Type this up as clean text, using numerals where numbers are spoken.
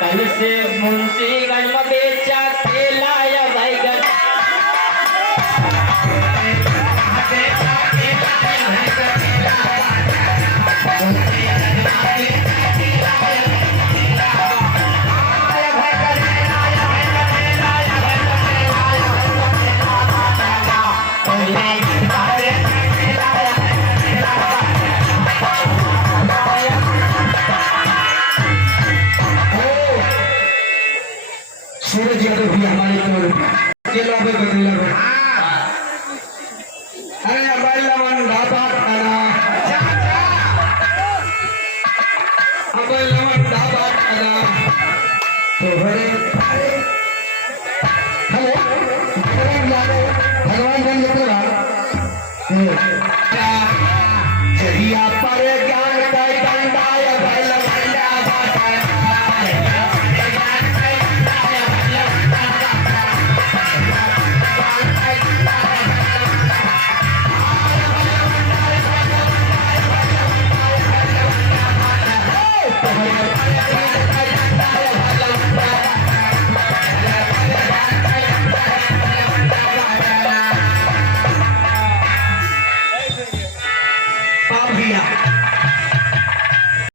कल से मुंशीगंज में बेचा केला या बैगन सूरज यादव भी हमारे केला पे बदला है। अरे हमारे लवन दाबाद आना हमारे लवन दाबाद आना तो हरे हेलो भगवान बन